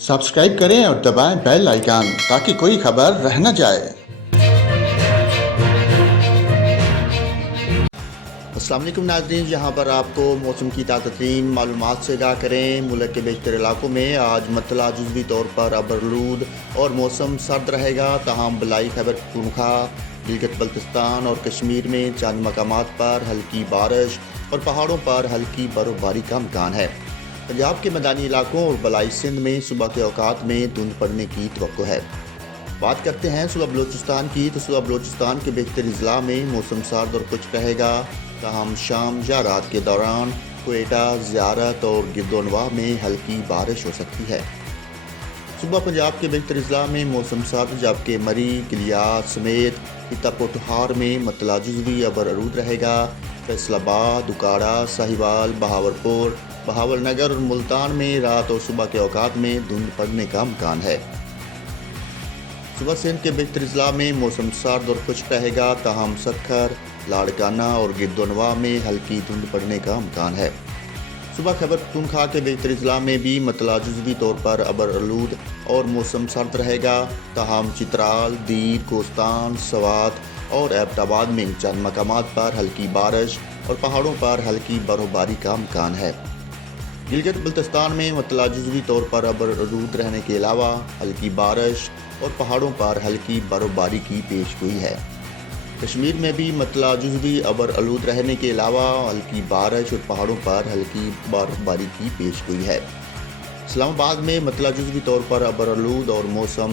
Subscribe करें और दबाएं बेल आइकन ताकि कोई खबर रह न जाए। अस्सलाम वालेकुम नाज़रीन, यहाँ पर आपको मौसम की ताज़ा तरीन मालूमात से आगाह करें। मुल्क के बेशतर इलाकों में आज मतला जुज़वी तौर पर अबरलूद और मौसम सर्द रहेगा। तमाम बलाई खैबर पख्तूनख्वा, गिलगित बल्तिस्तान और कश्मीर में चंद मकामात पर हल्की बारिश और पहाड़ों पर हल्की बर्फबारी का इम्कान है। पंजाब के मैदानी इलाकों और बलाई सिंध में सुबह के औकात में धुंध पड़ने की तवक्को है। बात करते हैं सुबह बलूचिस्तान की, तो सुबह बलूचिस्तान के बेहतर अजला में मौसम सर्द और खुश्क रहेगा। तमाम शाम या रात के दौरान क्वेटा, ज़ियारत और गिरदोनवा में हल्की बारिश हो सकती है। सुबह पंजाब के बेहतर अजला में मौसम सर्द, जबकि मरी, किलियात समेत खिता पोठहार में मतला जुज़वी अबरआलूद रहेगा। फैसलाबाद, उकाड़ा, साहिवाल, बहावलपुर, बहावलनगर और मुल्तान में रात और सुबह के औकात में धुंध पड़ने का इम्कान है। सुबह सिंध के बेहतर अजला में मौसम सर्द और खुश्क रहेगा। ताहम सखर, लाड़काना और गिरदोनवा में हल्की धुंध पड़ने का इम्कान है। सुबह खैबर पख्तूनख्वा के बेहतर अजला में भी मतला जुज़वी तौर पर अबरआलूद और मौसम सर्द रहेगा। ताहम चित्राल, दीर, कोस्तान, सवात और एबटाबाद में चंद मकामात पर हल्की बारिश और पहाड़ों पर हल्की बर्फबारी का इम्कान है। गिलगित बल्तिस्तान में मतला जुज़वी तौर पर अबरआलूद रहने के अलावा हल्की बारिश और पहाड़ों पर हल्की बर्फबारी की पेशगोई है। कश्मीर में भी मतला जुज़वी अबरआलूद रहने के अलावा हल्की बारिश और पहाड़ों पर हल्की बर्फबारी की पेशगोई है। इस्लामाबाद में मतला जुज़वी तौर पर अबरआलूद और मौसम